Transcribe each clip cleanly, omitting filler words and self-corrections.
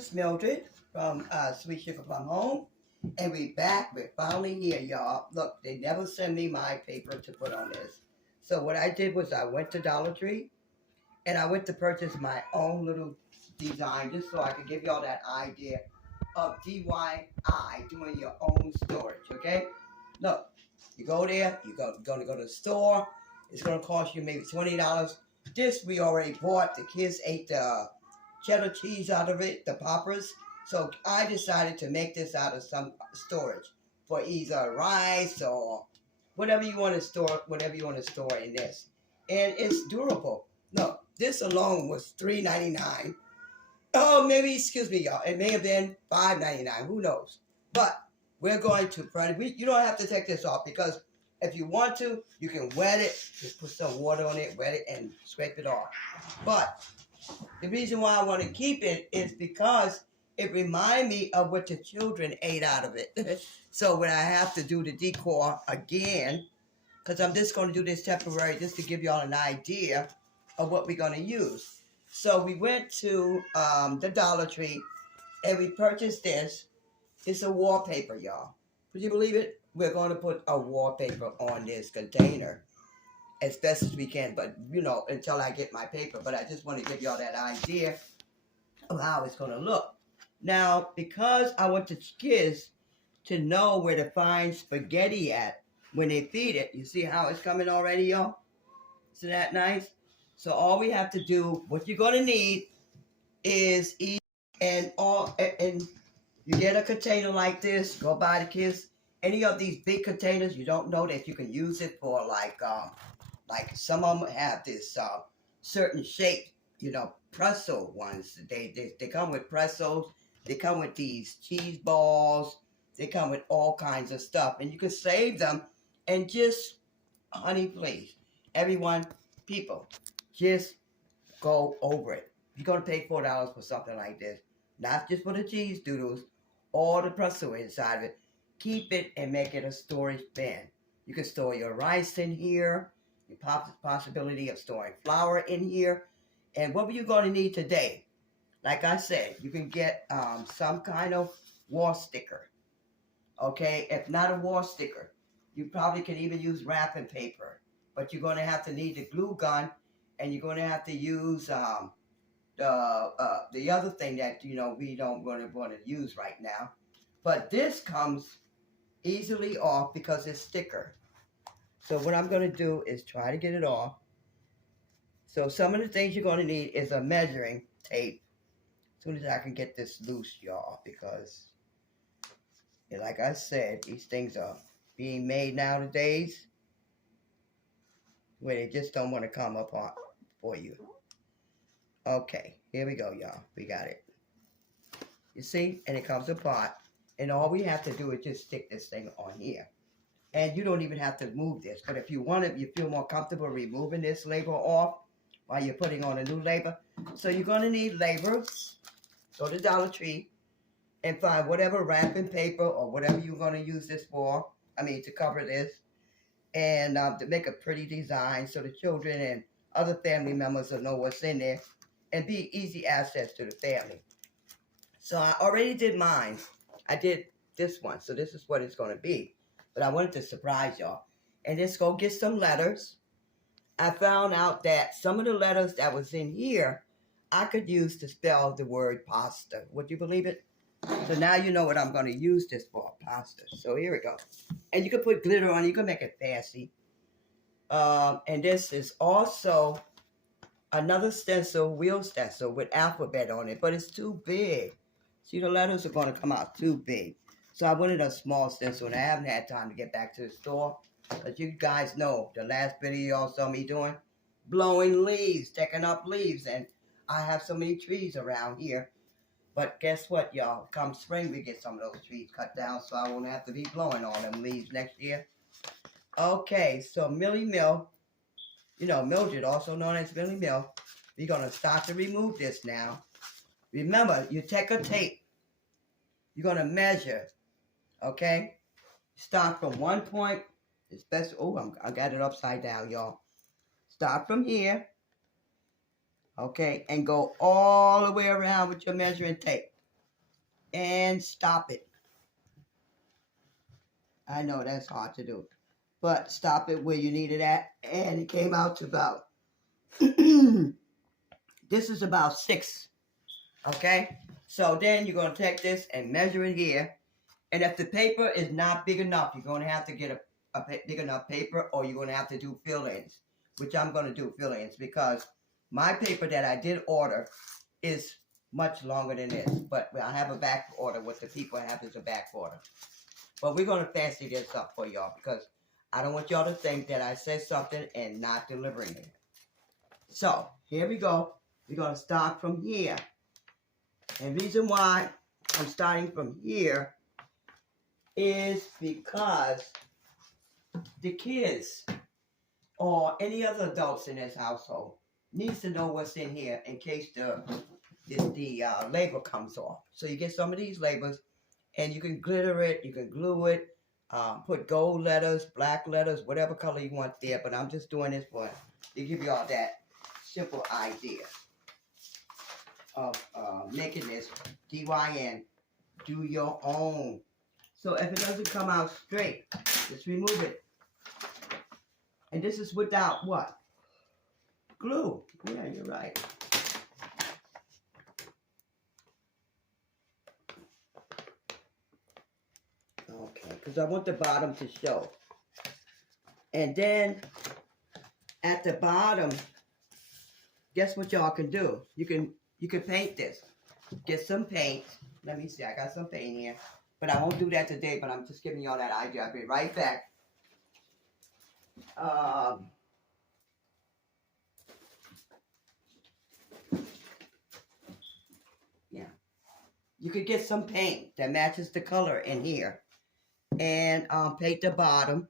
is Mildred from Sweet Sugar Plum Home. And we back. We're finally here, y'all. Look, they never send me my paper to put on this. So what I did was I went to Dollar Tree and I went to purchase my own little design just so I could give y'all that idea of DIY, doing your own storage, okay? Look, you go there, you're gonna go to the store. It's gonna cost you maybe $20. This we already bought. The kids ate the cheddar cheese out of it, the poppers. So I decided to make this out of some storage for either rice or whatever you want to store, in this. And it's durable. No, this alone was $3.99. Oh, maybe, excuse me, y'all. It may have been $5.99. Who knows? But we're going to you don't have to take this off because if you want to, you can wet it. Just put some water on it, wet it, and scrape it off. But the reason why I want to keep it is because it reminds me of what the children ate out of it. So when I have to do the decor again, because I'm just going to do this temporary just to give y'all an idea of what we're going to use. So we went to the Dollar Tree and we purchased this. It's a wallpaper, y'all. Would you believe it? We're going to put a wallpaper on this container as best as we can, but you know, until I get my paper. But I just want to give y'all that idea of how it's going to look. Now, because I want the kids to know where to find spaghetti at when they feed it, you see how it's coming already, y'all? Isn't that nice? So all we have to do, what you're going to need is and you get a container like this. Go buy the kids any of these big containers. You don't know that you can use it for like some of them have this certain shape, you know, pretzel ones. They come with pretzels. They come with these cheese balls. They come with all kinds of stuff. And you can save them and just, honey, please, everyone, people, just go over it. You're going to pay $4 for something like this. Not just for the cheese doodles, all the pretzel inside of it. Keep it and make it a storage bin. You can store your rice in here. You pop the possibility of storing flour in here. And what were you going to need today? Like I said, you can get some kind of wall sticker. Okay, if not a wall sticker, you probably can even use wrapping paper. But you're going to have to need the glue gun, and you're going to have to use the other thing that, you know, we don't want to use right now. But this comes easily off because it's thicker. So what I'm going to do is try to get it off. So some of the things you're going to need is a measuring tape. As soon as I can get this loose, y'all, because like I said, these things are being made nowadays where they just don't want to come apart for you. Okay, here we go, y'all. We got it. You see? And it comes apart. And all we have to do is just stick this thing on here. And you don't even have to move this. But if you want it, you feel more comfortable removing this label off while you're putting on a new label. So you're going to need labor. Go to Dollar Tree and find whatever wrapping paper or whatever you're going to use this for. I mean, to cover this. And to make a pretty design so the children and other family members will know what's in there and be easy access to the family. So I already did mine. I did this one. So this is what it's going to be. But I wanted to surprise y'all. And let's go get some letters. I found out that some of the letters that was in here, I could use to spell the word pasta. Would you believe it? So now you know what I'm going to use this for, pasta. So here we go. And you can put glitter on it. You can make it fancy. And this is also another stencil, wheel stencil with alphabet on it. But it's too big. See, the letters are going to come out too big. So I wanted a small stencil, and I haven't had time to get back to the store. But you guys know, the last video y'all saw me doing, blowing leaves, taking up leaves. And I have so many trees around here. But guess what, y'all? Come spring, we get some of those trees cut down, so I won't have to be blowing all them leaves next year. Okay, so Millymil, you know, Mildred, also known as Millymil. We're going to start to remove this now. Remember, you take a tape. You're going to measure, okay? Start from one point. It's best. Oh, I got it upside down, y'all. Start from here. Okay, and go all the way around with your measuring tape. and stop it. I know that's hard to do, but stop it where you need it at. And it came out to about, this is about 6, okay? So then you're going to take this and measure it here. And if the paper is not big enough, you're going to have to get a big enough paper, or you're going to have to do fill-ins, which I'm going to do fill-ins because my paper that I did order is much longer than this. But I have a back order. What the people have is a back order. But we're going to fancy this up for y'all because I don't want y'all to think that I said something and not delivering it. So here we go. We're going to start from here. And the reason why I'm starting from here is because the kids or any other adults in this household needs to know what's in here in case the label comes off. So you get some of these labels and you can glitter it, you can glue it, put gold letters, black letters, whatever color you want there. But I'm just doing this for to give you all that simple idea of making this DYN, do your own. So if it doesn't come out straight, just remove it. And this is without what? Glue. Yeah, you're right. Okay, because I want the bottom to show. And then at the bottom, guess what y'all can do? You can paint this. Get some paint. Let me see, I got some paint here. But I won't do that today, but I'm just giving y'all that idea. I'll be right back. Yeah. You could get some paint that matches the color in here. And paint the bottom.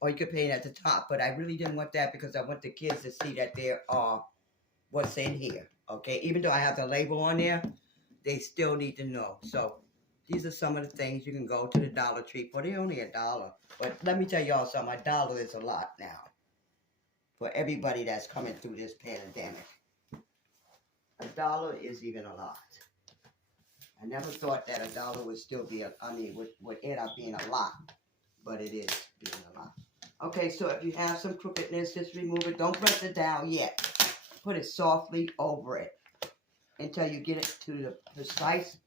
Or you could paint at the top. But I really didn't want that because I want the kids to see that there are what's in here. Okay? Even though I have the label on there, they still need to know. So these are some of the things you can go to the Dollar Tree for. They're only $1. But let me tell y'all something. $1 is a lot now for everybody that's coming through this pandemic. $1 is even a lot. I never thought that $1 would still be would end up being a lot. But it is being a lot. Okay, so if you have some crookedness, just remove it. Don't press it down yet. Put it softly over it until you get it to the precise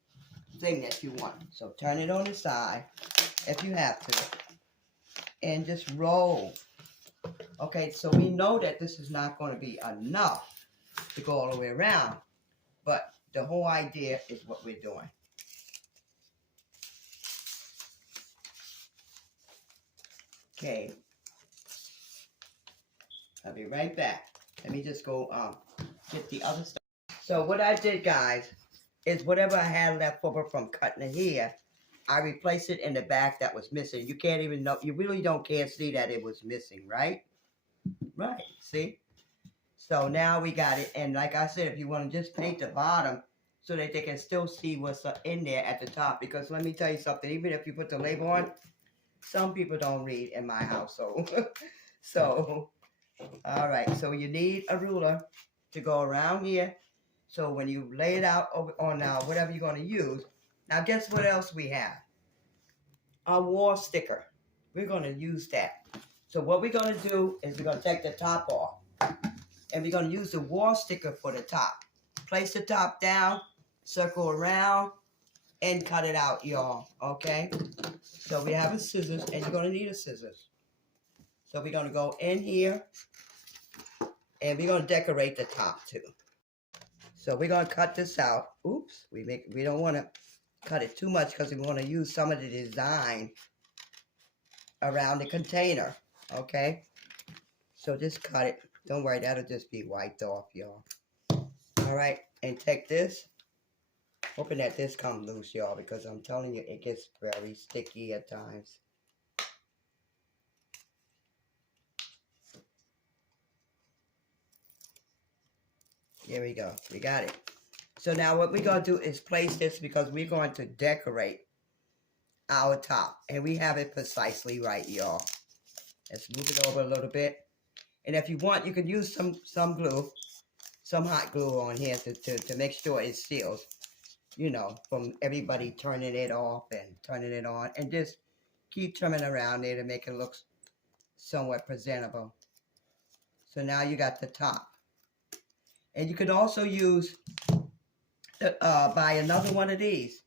thing that you want. So turn it on the side if you have to. And just roll. Okay, so we know that this is not going to be enough to go all the way around. But the whole idea is what we're doing. Okay. I'll be right back. Let me just go get the other stuff. So what I did, guys, is whatever I had left over from cutting it here, I replaced it in the back that was missing. You can't even know, you really can't see that it was missing, right? Right, see? So now we got it. And like I said, if you want to just paint the bottom so that they can still see what's in there at the top. Because let me tell you something, even if you put the label on, some people don't read in my household. So, all right. So you need a ruler to go around here. So when you lay it out on now, whatever you're going to use. Now, guess what else we have? A wall sticker. We're going to use that. So what we're going to do is we're going to take the top off. And we're going to use the wall sticker for the top. Place the top down, circle around, and cut it out, y'all. Okay? So we have a scissors, and you're going to need a scissors. So we're going to go in here, and we're going to decorate the top too. So we're going to cut this out. Oops, we don't want to cut it too much because we want to use some of the design around the container. Okay? So just cut it. Don't worry, that'll just be wiped off, y'all. All right, and take this. Hoping that this comes loose, y'all, because I'm telling you, it gets very sticky at times. Here we go. We got it. So now what we're going to do is place this because we're going to decorate our top. And we have it precisely right, y'all. Let's move it over a little bit. And if you want, you can use some glue, some hot glue on here to make sure it seals. you know, from everybody turning it off and turning it on, and just keep trimming around there to make it look somewhat presentable. So now you got the top. And you could also use, buy another one of these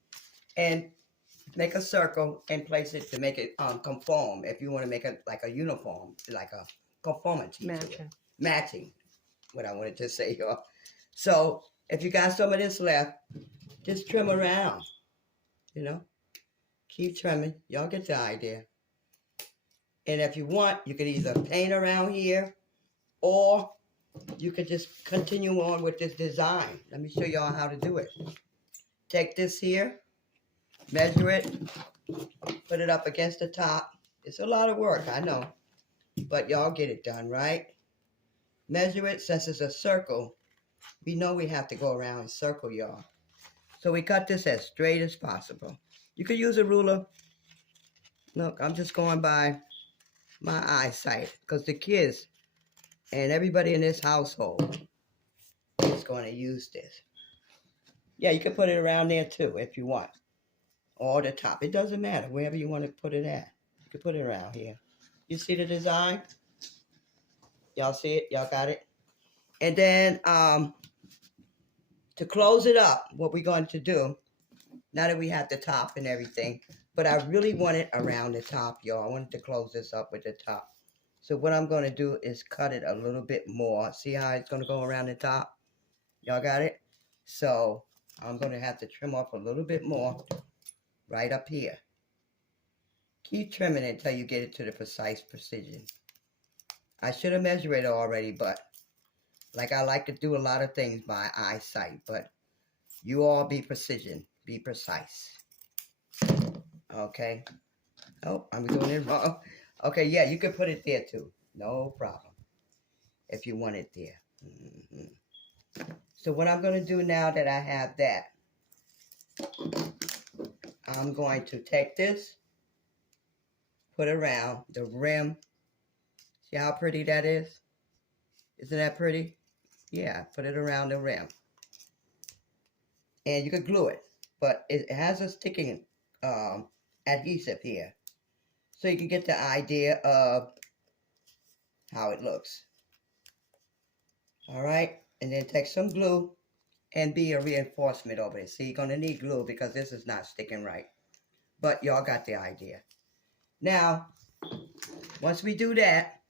and make a circle and place it to make it conform. If you want to make it like a uniform, like a conformity to it. Matching, what I wanted to say, y'all. So if you got some of this left, just trim around, you know. Keep trimming. Y'all get the idea. And if you want, you could either paint around here or you could just continue on with this design. Let me show y'all how to do it. Take this here, measure it, put it up against the top. It's a lot of work, I know, but y'all get it done, right? Measure it. Since it's a circle, we know we have to go around and circle, y'all. So we cut this as straight as possible. You could use a ruler. Look, I'm just going by my eyesight because the kids and everybody in this household is going to use this. Yeah, you can put it around there too if you want. Or the top. It doesn't matter. Wherever you want to put it at. You can put it around here. You see the design? Y'all see it? Y'all got it? And then to close it up, what we're going to do, now that we have the top and everything, but I really want it around the top, y'all. I wanted to close this up with the top. So what I'm going to do is cut it a little bit more. See how it's going to go around the top? Y'all got it? So I'm going to have to trim off a little bit more right up here. Keep trimming it until you get it to the precise precision. I should have measured it already, but like I like to do a lot of things by eyesight, but you all be precision, be precise. Okay. Oh, I'm doing it wrong. Okay, yeah, you can put it there too. No problem. If you want it there. So what I'm going to do now that I have that, I'm going to take this, put around the rim. See how pretty that is? Isn't that pretty? Yeah, put it around the rim. And you could glue it, but it has a sticking adhesive here. So you can get the idea of how it looks. All right, and then take some glue and be a reinforcement over it. See, you're gonna need glue because this is not sticking right. But y'all got the idea. Now, once we do that,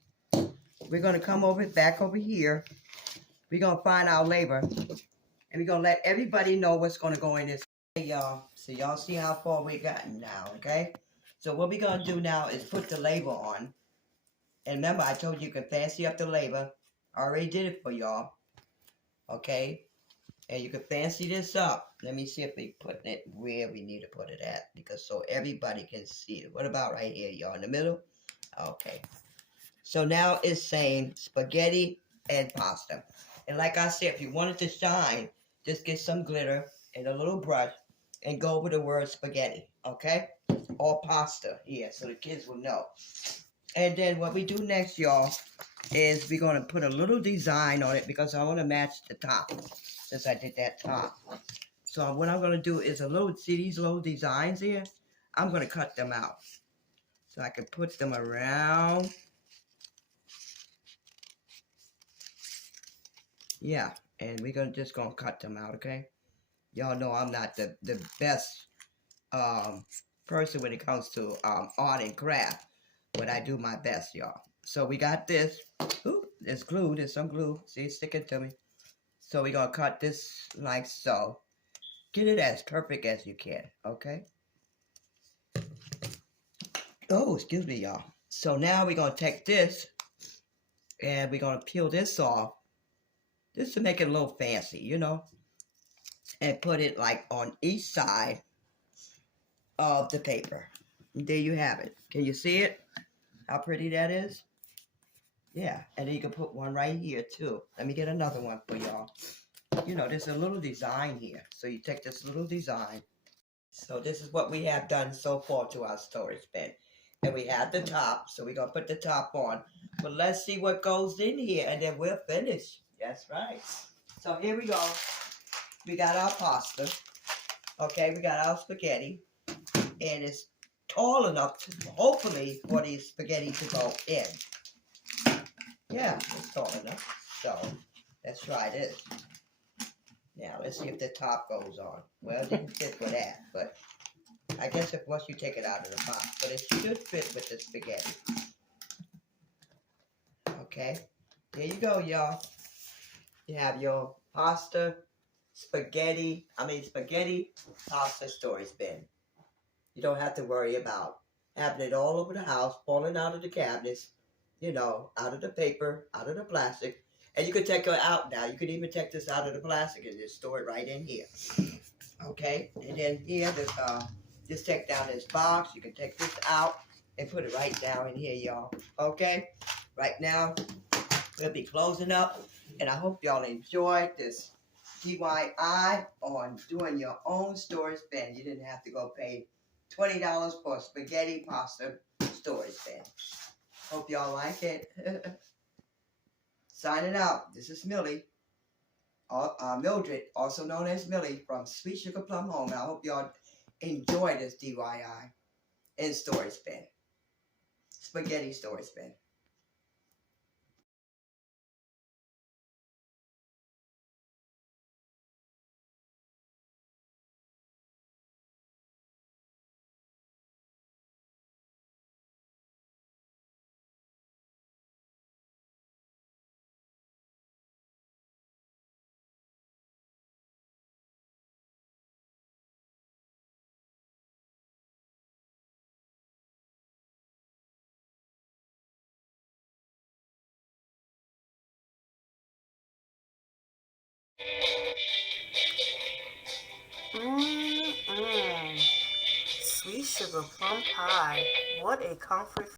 we're gonna come back over here. We're gonna find our labor, and we're gonna let everybody know what's gonna go in this. Hey, y'all, so y'all see how far we gotten now, okay? So what we're gonna do now is put the label on. And remember, I told you you can fancy up the labor. I already did it for y'all. Okay? And you can fancy this up. Let me see if we putting it where we need to put it at. Because so everybody can see it. What about right here, y'all? In the middle? Okay. So now it's saying spaghetti and pasta. And like I said, if you want it to shine, just get some glitter and a little brush and go over the word spaghetti. Okay? Or pasta. Yeah, so the kids will know. And then what we do next, y'all, is we're going to put a little design on it because I want to match the top since I did that top. So what I'm going to do is see these little designs here? I'm going to cut them out so I can put them around. Yeah, and we're just going to cut them out, okay? Y'all know I'm not the best person when it comes to art and craft. But I do my best, y'all. So we got this. Ooh, there's glue. There's some glue. See, it's sticking to me. So we're going to cut this like so. Get it as perfect as you can, okay? Oh, excuse me, y'all. So now we're going to take this and we're going to peel this off. Just to make it a little fancy, you know? And put it like on each side of the paper. And there you have it. Can you see it? How pretty that is? Yeah, and then you can put one right here too. Let me get another one for y'all. You know, there's a little design here. So you take this little design. So this is what we have done so far to our storage bin. And we have the top, so we're going to put the top on. But let's see what goes in here, and then we'll finish. That's right. So here we go. We got our pasta. Okay, we got our spaghetti, and it's tall enough to hopefully for the spaghetti to go in. Yeah, it's tall enough. So let's try this. Now let's see if the top goes on. Well, it didn't fit for that, but I guess if once you take it out of the pot, but it should fit with the spaghetti. Okay, there you go, y'all. You have your spaghetti pasta storage bin. You don't have to worry about having it all over the house, falling out of the cabinets, out of the paper, out of the plastic. And you can take it out now. You can even take this out of the plastic and just store it right in here. Okay, and then here, just take down this box. You can take this out and put it right down in here, y'all. Okay, right now, we'll be closing up. And I hope y'all enjoyed this DIY on doing your own storage bin. You didn't have to go pay $20 for a spaghetti pasta storage bin. Hope y'all like it. Signing out. This is Mildred, also known as Millie from Sweet Sugar Plum Home. I hope y'all enjoy this DIY and storage bin. Spaghetti storage bin. Mmm, sweet sugar plum pie. What a comfort